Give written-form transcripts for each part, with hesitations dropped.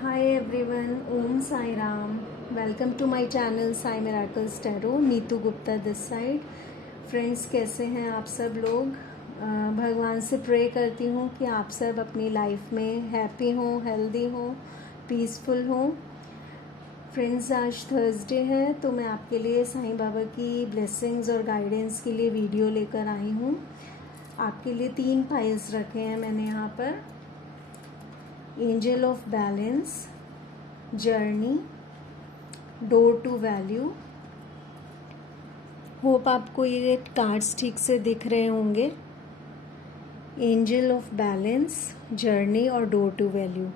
Hi everyone, Om Sai Ram. Welcome to my channel Sai Miracles Tarot. Neetu Gupta this side. Friends, कैसे हैं आप सब लोग? भगवान से प्रे करती हूँ कि आप सब अपनी लाइफ में हैप्पी हों, हेल्दी हों, पीसफुल हों. फ्रेंड्स, आज थर्सडे है तो मैं आपके लिए साईं बाबा की ब्लेसिंग्स और गाइडेंस के लिए वीडियो लेकर आई हूँ. आपके लिए 3 फाइल्स रखे हैं मैंने यहाँ पर. Angel of balance, journey, door to value. Hope आपको ये कार्ड्स ठीक से दिख रहे होंगे. एंजल ऑफ बैलेंस, जर्नी और डोर टू वैल्यू.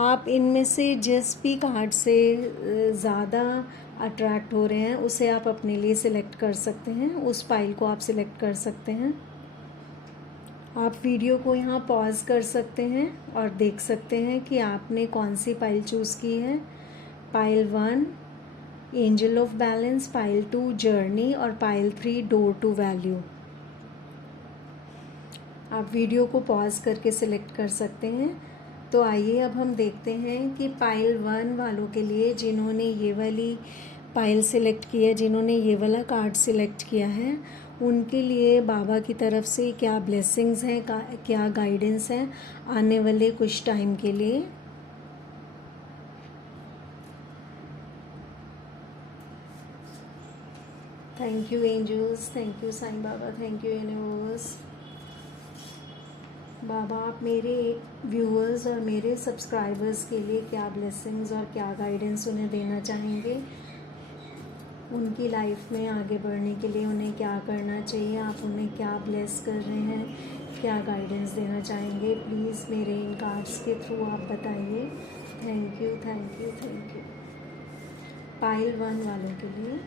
आप इनमें से जिस भी कार्ड से ज़्यादा अट्रैक्ट हो रहे हैं उसे आप अपने लिए सिलेक्ट कर सकते हैं. उस फाइल को आप सिलेक्ट कर सकते हैं. आप वीडियो को यहाँ पॉज कर सकते हैं और देख सकते हैं कि आपने कौन सी फाइल चूज़ की है. File 1 angel of balance, file 2 journey और फाइल 3 डोर टू वैल्यू. आप वीडियो को पॉज करके सिलेक्ट कर सकते हैं. तो आइए अब हम देखते हैं कि फाइल 1 वालों के लिए, जिन्होंने ये वाली फाइल सिलेक्ट की है, जिन्होंने ये वाला कार्ड सिलेक्ट किया है, उनके लिए बाबा की तरफ से क्या ब्लेसिंग्स हैं, क्या गाइडेंस है आने वाले कुछ टाइम के लिए. Thank you angels, thank you Sai Baba, thank you universe. Baba, आप मेरे व्यूअर्स और मेरे सब्सक्राइबर्स के लिए क्या ब्लेसिंग्स और क्या गाइडेंस उन्हें देना चाहेंगे. उनकी लाइफ में आगे बढ़ने के लिए उन्हें क्या करना चाहिए, आप उन्हें क्या ब्लेस कर रहे हैं, क्या गाइडेंस देना चाहेंगे. प्लीज़ मेरे इन कार्ड्स के थ्रू आप बताइए. Thank you, thank you, thank you. File 1 वालों के लिए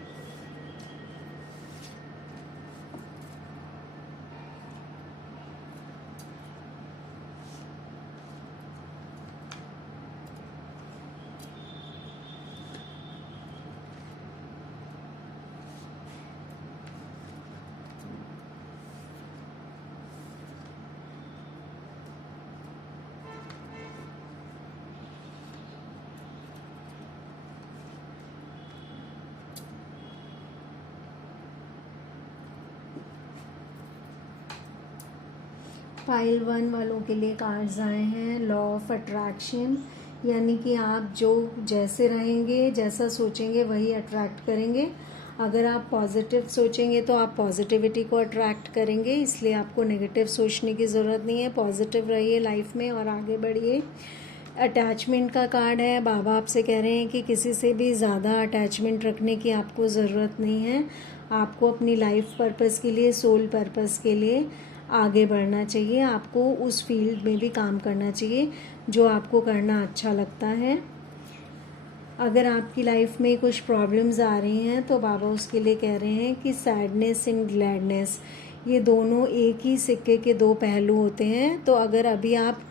फाइल 1 वालों के लिए कार्ड्स आए हैं. लॉ ऑफ अट्रैक्शन, यानी कि आप जो जैसे रहेंगे, जैसा सोचेंगे वही अट्रैक्ट करेंगे. अगर आप पॉजिटिव सोचेंगे तो आप पॉजिटिविटी को अट्रैक्ट करेंगे, इसलिए आपको नेगेटिव सोचने की ज़रूरत नहीं है. पॉजिटिव रहिए लाइफ में और आगे बढ़िए. अटैचमेंट का कार्ड है. बाबा आपसे कह रहे हैं कि किसी से भी ज़्यादा अटैचमेंट रखने की आपको ज़रूरत नहीं है. आपको अपनी लाइफ पर्पस के लिए, सोल पर्पस के लिए आगे बढ़ना चाहिए. आपको उस फील्ड में भी काम करना चाहिए जो आपको करना अच्छा लगता है. अगर आपकी लाइफ में कुछ प्रॉब्लम्स आ रही हैं तो बाबा उसके लिए कह रहे हैं कि सैडनेस एंड ग्लैडनेस, ये दोनों एक ही सिक्के के 2 पहलू होते हैं. तो अगर अभी आप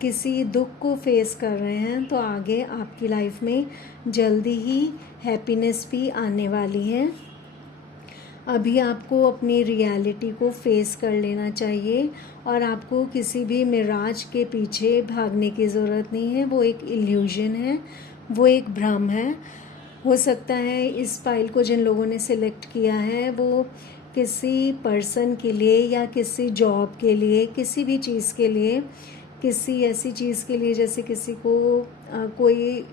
किसी दुख को फेस कर रहे हैं तो आगे आपकी लाइफ में जल्दी ही हैप्पीनेस भी आने वाली है. अभी आपको अपनी रियलिटी को फेस कर लेना चाहिए और आपको किसी भी मिराज के पीछे भागने की ज़रूरत नहीं है. वो एक इल्यूजन है, वो एक भ्रम है. हो सकता है इस फाइल को जिन लोगों ने सिलेक्ट किया है वो किसी पर्सन के लिए या किसी जॉब के लिए, किसी भी चीज़ के लिए, किसी ऐसी चीज़ के लिए, जैसे किसी को कोई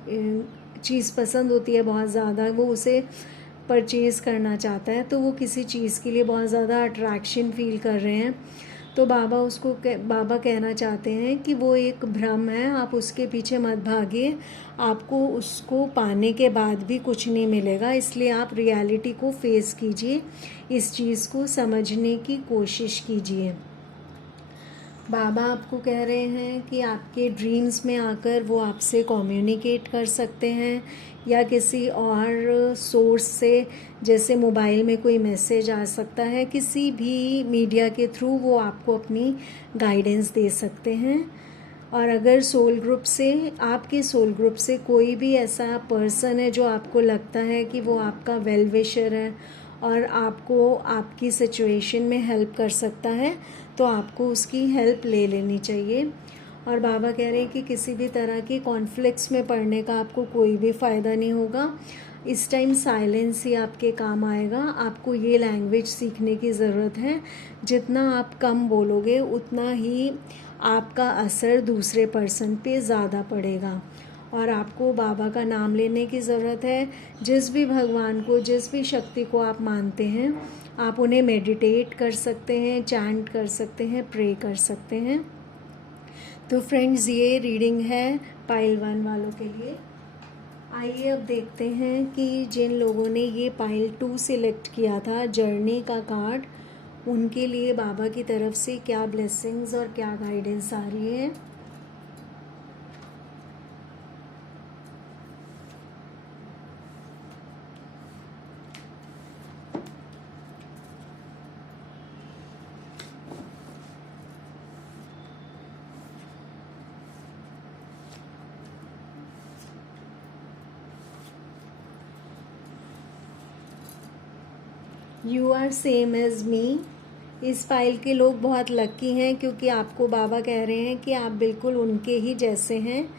चीज़ पसंद होती है बहुत ज़्यादा, वो उसे परचेज़ करना चाहता है, तो वो किसी चीज़ के लिए बहुत ज़्यादा अट्रैक्शन फील कर रहे हैं. तो बाबा कहना चाहते हैं कि वो एक भ्रम है, आप उसके पीछे मत भागिए. आपको उसको पाने के बाद भी कुछ नहीं मिलेगा, इसलिए आप रियलिटी को फेस कीजिए, इस चीज़ को समझने की कोशिश कीजिए. बाबा आपको कह रहे हैं कि आपके ड्रीम्स में आकर वो आपसे कम्युनिकेट कर सकते हैं या किसी और सोर्स से, जैसे मोबाइल में कोई मैसेज आ सकता है, किसी भी मीडिया के थ्रू वो आपको अपनी गाइडेंस दे सकते हैं. और अगर सोल ग्रुप से, आपके सोल ग्रुप से कोई भी ऐसा पर्सन है जो आपको लगता है कि वो आपका वेल विशर है और आपको आपकी सिचुएशन में हेल्प कर सकता है, तो आपको उसकी हेल्प ले लेनी चाहिए. और बाबा कह रहे हैं कि किसी भी तरह के कॉन्फ्लिक्ट्स में पड़ने का आपको कोई भी फ़ायदा नहीं होगा। इस टाइम साइलेंस ही आपके काम आएगा। आपको ये लैंग्वेज सीखने की ज़रूरत है। जितना आप कम बोलोगे उतना ही आपका असर दूसरे पर्सन पे ज़्यादा पड़ेगा। और आपको बाबा का नाम लेने की ज़रूरत है। जिस भी भगवान को, जिस भी शक्ति को आप मानते हैं, आप उन्हें मेडिटेट कर सकते हैं, चैंट कर सकते हैं, प्रे कर सकते हैं। तो फ्रेंड्स, ये रीडिंग है पाइल 1 वालों के लिए। आइए अब देखते हैं कि जिन लोगों ने ये पाइल 2 सिलेक्ट किया था, जर्नी का कार्ड, उनके लिए बाबा की तरफ से क्या ब्लेसिंग्स और क्या गाइडेंस आ रही है। यू आर सेम एज मी। इस पाइल के लोग बहुत लकी हैं क्योंकि आपको बाबा कह रहे हैं कि आप बिल्कुल उनके ही जैसे हैं।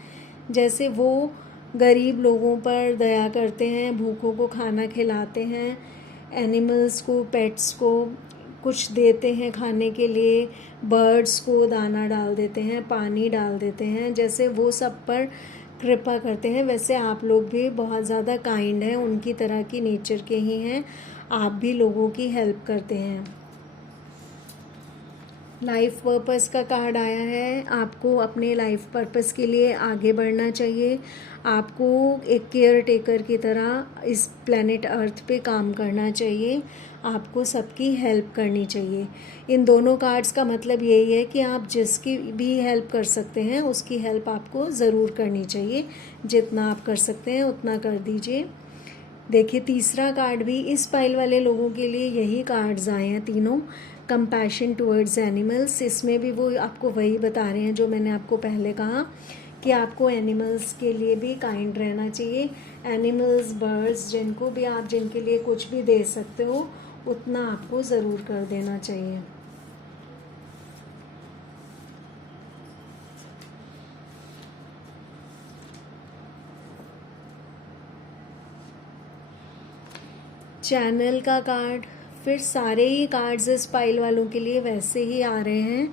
जैसे वो गरीब लोगों पर दया करते हैं, भूखों को खाना खिलाते हैं, एनिमल्स को, पेट्स को कुछ देते हैं खाने के लिए, बर्ड्स को दाना डाल देते हैं, पानी डाल देते हैं, जैसे वो सब पर कृपा करते हैं, वैसे आप लोग भी बहुत ज़्यादा काइंड हैं, उनकी तरह की नेचर के ही हैं। आप भी लोगों की हेल्प करते हैं। लाइफ पर्पस का कार्ड आया है। आपको अपने लाइफ पर्पस के लिए आगे बढ़ना चाहिए। आपको एक केयर टेकर की तरह इस प्लेनेट अर्थ पे काम करना चाहिए। आपको सबकी हेल्प करनी चाहिए। इन दोनों कार्ड्स का मतलब यही है कि आप जिसकी भी हेल्प कर सकते हैं उसकी हेल्प आपको ज़रूर करनी चाहिए। जितना आप कर सकते हैं उतना कर दीजिए। देखिए, तीसरा कार्ड भी इस पाइल वाले लोगों के लिए यही कार्ड्स आए हैं तीनों, कंपैशन टुवर्ड्स एनिमल्स। इसमें भी वो आपको वही बता रहे हैं जो मैंने आपको पहले कहा कि आपको एनिमल्स के लिए भी काइंड रहना चाहिए। एनिमल्स, बर्ड्स, जिनको भी आप जिनके लिए कुछ भी दे सकते हो उतना आपको ज़रूर कर देना चाहिए। चैनल का कार्ड, फिर सारे ही कार्ड्स इस पाइल वालों के लिए वैसे ही आ रहे हैं।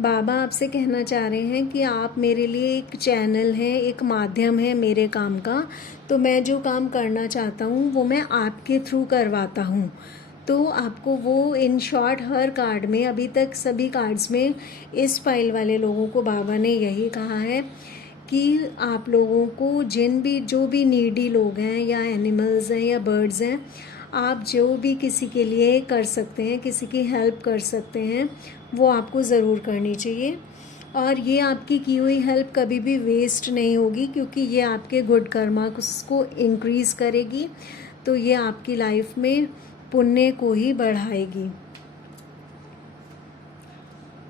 बाबा आपसे कहना चाह रहे हैं कि आप मेरे लिए एक चैनल है, एक माध्यम है मेरे काम का। तो मैं जो काम करना चाहता हूँ वो मैं आपके थ्रू करवाता हूँ। तो आपको वो, इन शॉर्ट, हर कार्ड में, अभी तक सभी कार्ड्स में इस पाइल वाले लोगों को बाबा ने यही कहा है कि आप लोगों को जो भी नीडी लोग हैं या एनिमल्स हैं या बर्ड्स हैं, आप जो भी किसी के लिए कर सकते हैं, किसी की हेल्प कर सकते हैं, वो आपको ज़रूर करनी चाहिए। और ये आपकी की हुई हेल्प कभी भी वेस्ट नहीं होगी क्योंकि ये आपके गुड कर्मा को इंक्रीज़ करेगी। तो ये आपकी लाइफ में पुण्य को ही बढ़ाएगी।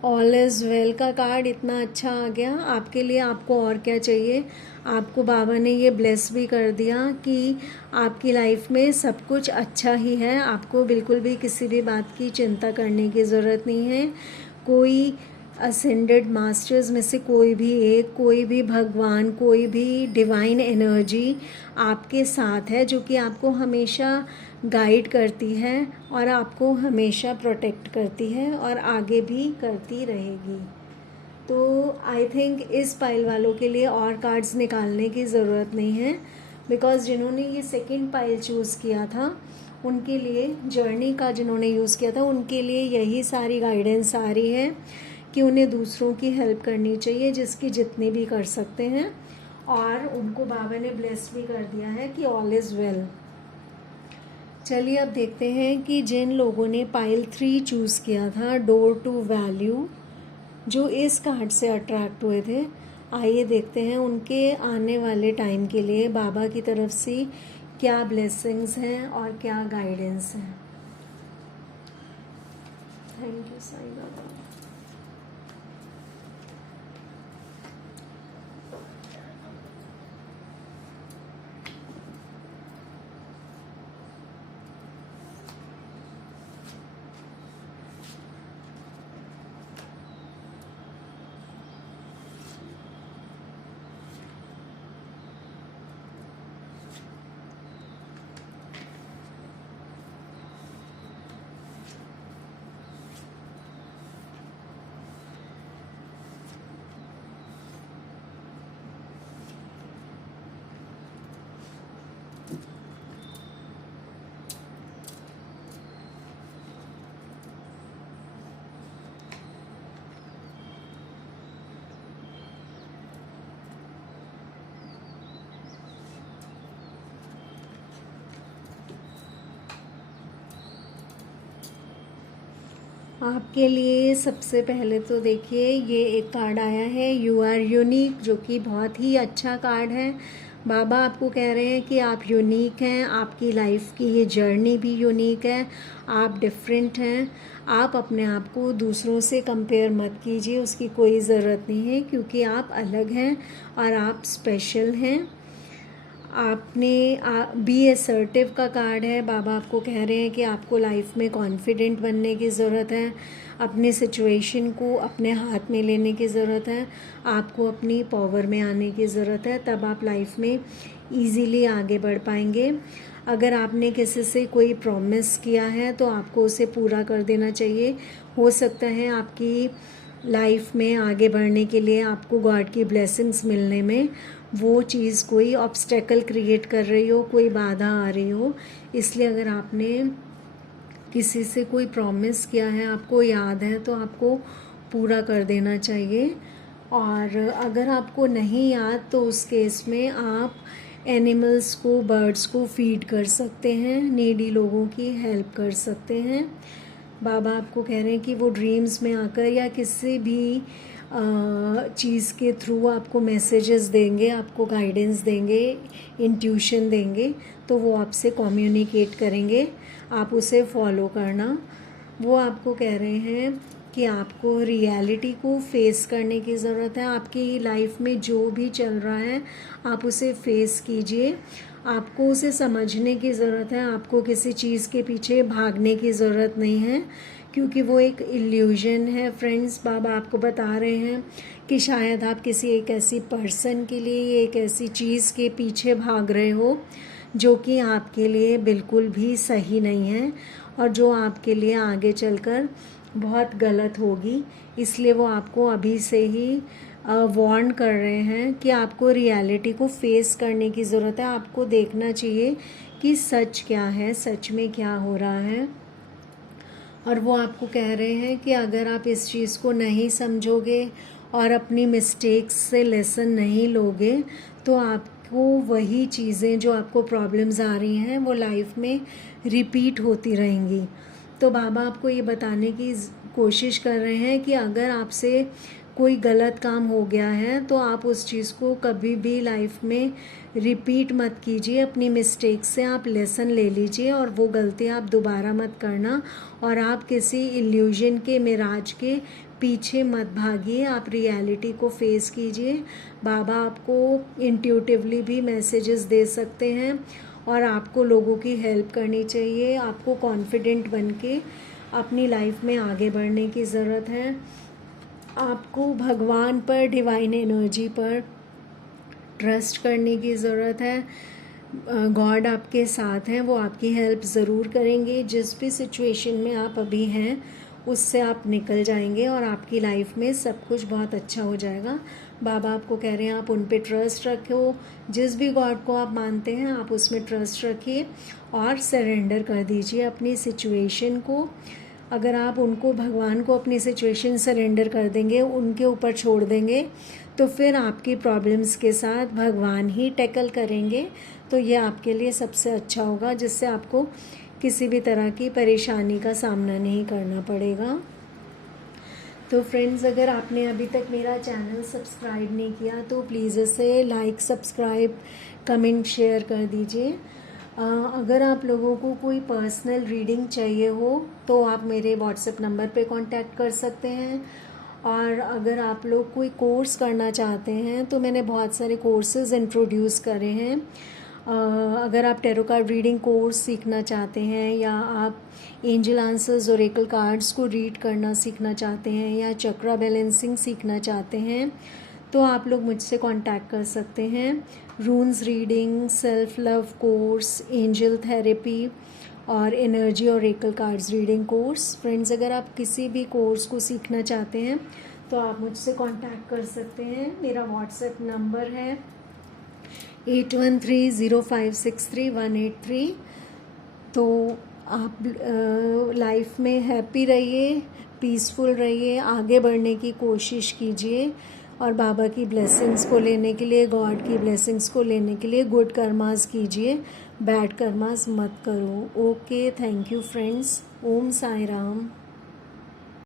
ऑल इज़ वेल का कार्ड इतना अच्छा आ गया आपके लिए। आपको और क्या चाहिए। आपको बाबा ने ये ब्लेस भी कर दिया कि आपकी लाइफ में सब कुछ अच्छा ही है। आपको बिल्कुल भी किसी भी बात की चिंता करने की ज़रूरत नहीं है। कोई असेंडेड मास्टर्स में से कोई भी एक, कोई भी भगवान, कोई भी डिवाइन एनर्जी आपके साथ है जो कि आपको हमेशा गाइड करती है और आपको हमेशा प्रोटेक्ट करती है और आगे भी करती रहेगी। तो आई थिंक इस पाइल वालों के लिए और कार्ड्स निकालने की ज़रूरत नहीं है, बिकॉज़ जिन्होंने ये सेकंड पाइल चूज़ किया था उनके लिए, जर्नी का जिन्होंने यूज़ किया था उनके लिए यही सारी गाइडेंस आ रही है कि उन्हें दूसरों की हेल्प करनी चाहिए जिसकी जितनी भी कर सकते हैं। और उनको बाबा ने ब्लेस भी कर दिया है कि ऑल इज़ वेल। चलिए अब देखते हैं कि जिन लोगों ने पाइल 3 चूज़ किया था, डोर टू वैल्यू, जो इस कार्ड से अट्रैक्ट हुए थे, आइए देखते हैं उनके आने वाले टाइम के लिए बाबा की तरफ से क्या ब्लेसिंग्स हैं और क्या गाइडेंस है। थैंक यू साईं बाबा। आपके लिए सबसे पहले तो देखिए ये एक कार्ड आया है, यू आर यूनिक, जो कि बहुत ही अच्छा कार्ड है। बाबा आपको कह रहे हैं कि आप यूनिक हैं, आपकी लाइफ की ये जर्नी भी यूनिक है, आप डिफरेंट हैं। आप अपने आप को दूसरों से कंपेयर मत कीजिए, उसकी कोई ज़रूरत नहीं है, क्योंकि आप अलग हैं और आप स्पेशल हैं। आपने बी असर्टिव का कार्ड है। बाबा आपको कह रहे हैं कि आपको लाइफ में कॉन्फिडेंट बनने की ज़रूरत है, अपने सिचुएशन को अपने हाथ में लेने की ज़रूरत है, आपको अपनी पावर में आने की ज़रूरत है, तब आप लाइफ में इजीली आगे बढ़ पाएंगे। अगर आपने किसी से कोई प्रॉमिस किया है तो आपको उसे पूरा कर देना चाहिए। हो सकता है आपकी लाइफ में आगे बढ़ने के लिए आपको गॉड की ब्लेसिंग्स मिलने में वो चीज़ कोई ऑब्स्टेकल क्रिएट कर रही हो, कोई बाधा आ रही हो। इसलिए अगर आपने किसी से कोई प्रॉमिस किया है, आपको याद है, तो आपको पूरा कर देना चाहिए। और अगर आपको नहीं याद तो उस केस में आप एनिमल्स को, बर्ड्स को फीड कर सकते हैं, नीडी लोगों की हेल्प कर सकते हैं। बाबा आपको कह रहे हैं कि वो ड्रीम्स में आकर या किसी भी चीज़ के थ्रू आपको मैसेजेस देंगे, आपको गाइडेंस देंगे, इंट्यूशन देंगे, तो वो आपसे कम्युनिकेट करेंगे, आप उसे फॉलो करना। वो आपको कह रहे हैं कि आपको रियलिटी को फेस करने की ज़रूरत है। आपकी लाइफ में जो भी चल रहा है आप उसे फेस कीजिए, आपको उसे समझने की ज़रूरत है, आपको किसी चीज़ के पीछे भागने की ज़रूरत नहीं है, क्योंकि वो एक इल्यूजन है। फ्रेंड्स, बाबा आपको बता रहे हैं कि शायद आप किसी एक ऐसी पर्सन के लिए, एक ऐसी चीज़ के पीछे भाग रहे हो जो कि आपके लिए बिल्कुल भी सही नहीं है और जो आपके लिए आगे चलकर बहुत गलत होगी। इसलिए वो आपको अभी से ही वार्न कर रहे हैं कि आपको रियलिटी को फेस करने की ज़रूरत है, आपको देखना चाहिए कि सच क्या है, सच में क्या हो रहा है। और वो आपको कह रहे हैं कि अगर आप इस चीज़ को नहीं समझोगे और अपनी मिस्टेक्स से लेसन नहीं लोगे तो आपको वही चीज़ें जो आपको प्रॉब्लम्स आ रही हैं वो लाइफ में रिपीट होती रहेंगी। तो बाबा आपको ये बताने की कोशिश कर रहे हैं कि अगर आपसे कोई गलत काम हो गया है तो आप उस चीज़ को कभी भी लाइफ में रिपीट मत कीजिए, अपनी मिस्टेक से आप लेसन ले लीजिए और वो गलती आप दोबारा मत करना। और आप किसी इल्यूजन के, मिराज के पीछे मत भागिए, आप रियलिटी को फेस कीजिए। बाबा आपको इंट्यूटिवली भी मैसेजेस दे सकते हैं और आपको लोगों की हेल्प करनी चाहिए, आपको कॉन्फिडेंट बन के अपनी लाइफ में आगे बढ़ने की ज़रूरत है। आपको भगवान पर, डिवाइन एनर्जी पर ट्रस्ट करने की ज़रूरत है। गॉड आपके साथ हैं, वो आपकी हेल्प ज़रूर करेंगे। जिस भी सिचुएशन में आप अभी हैं उससे आप निकल जाएंगे और आपकी लाइफ में सब कुछ बहुत अच्छा हो जाएगा। बाबा आपको कह रहे हैं आप उन पे ट्रस्ट रखो, जिस भी गॉड को आप मानते हैं आप उसमें ट्रस्ट रखिए और सरेंडर कर दीजिए अपनी सिचुएशन को। अगर आप उनको, भगवान को अपनी सिचुएशन सरेंडर कर देंगे, उनके ऊपर छोड़ देंगे, तो फिर आपकी प्रॉब्लम्स के साथ भगवान ही टैकल करेंगे। तो ये आपके लिए सबसे अच्छा होगा, जिससे आपको किसी भी तरह की परेशानी का सामना नहीं करना पड़ेगा। तो फ्रेंड्स, अगर आपने अभी तक मेरा चैनल सब्सक्राइब नहीं किया तो प्लीज़ इसे लाइक, सब्सक्राइब, कमेंट, शेयर कर दीजिए। अगर आप लोगों को कोई पर्सनल रीडिंग चाहिए हो तो आप मेरे व्हाट्सएप नंबर पे कांटेक्ट कर सकते हैं। और अगर आप लोग कोई कोर्स करना चाहते हैं तो मैंने बहुत सारे कोर्सेज़ इंट्रोड्यूस करे हैं। अगर आप टैरो कार्ड रीडिंग कोर्स सीखना चाहते हैं, या आप एंजल आंसर्स, ओरेकल कार्ड्स को रीड करना सीखना चाहते हैं, या चक्रा बैलेंसिंग सीखना चाहते हैं, तो आप लोग मुझसे कांटेक्ट कर सकते हैं। रून्स reading, self love course, angel therapy और एनर्जी और Oracle cards reading course. Friends, अगर आप किसी भी कोर्स को सीखना चाहते हैं तो आप मुझसे कांटेक्ट कर सकते हैं। मेरा व्हाट्सएप नंबर है 8130563183। तो आप लाइफ में हैप्पी रहिए, पीसफुल रहिए, आगे बढ़ने की कोशिश कीजिए और बाबा की ब्लेसिंग्स को लेने के लिए, गॉड की ब्लेसिंग्स को लेने के लिए गुड कर्मास कीजिए, बैड कर्मास मत करो। Okay, thank you friends. Om Sai Ram.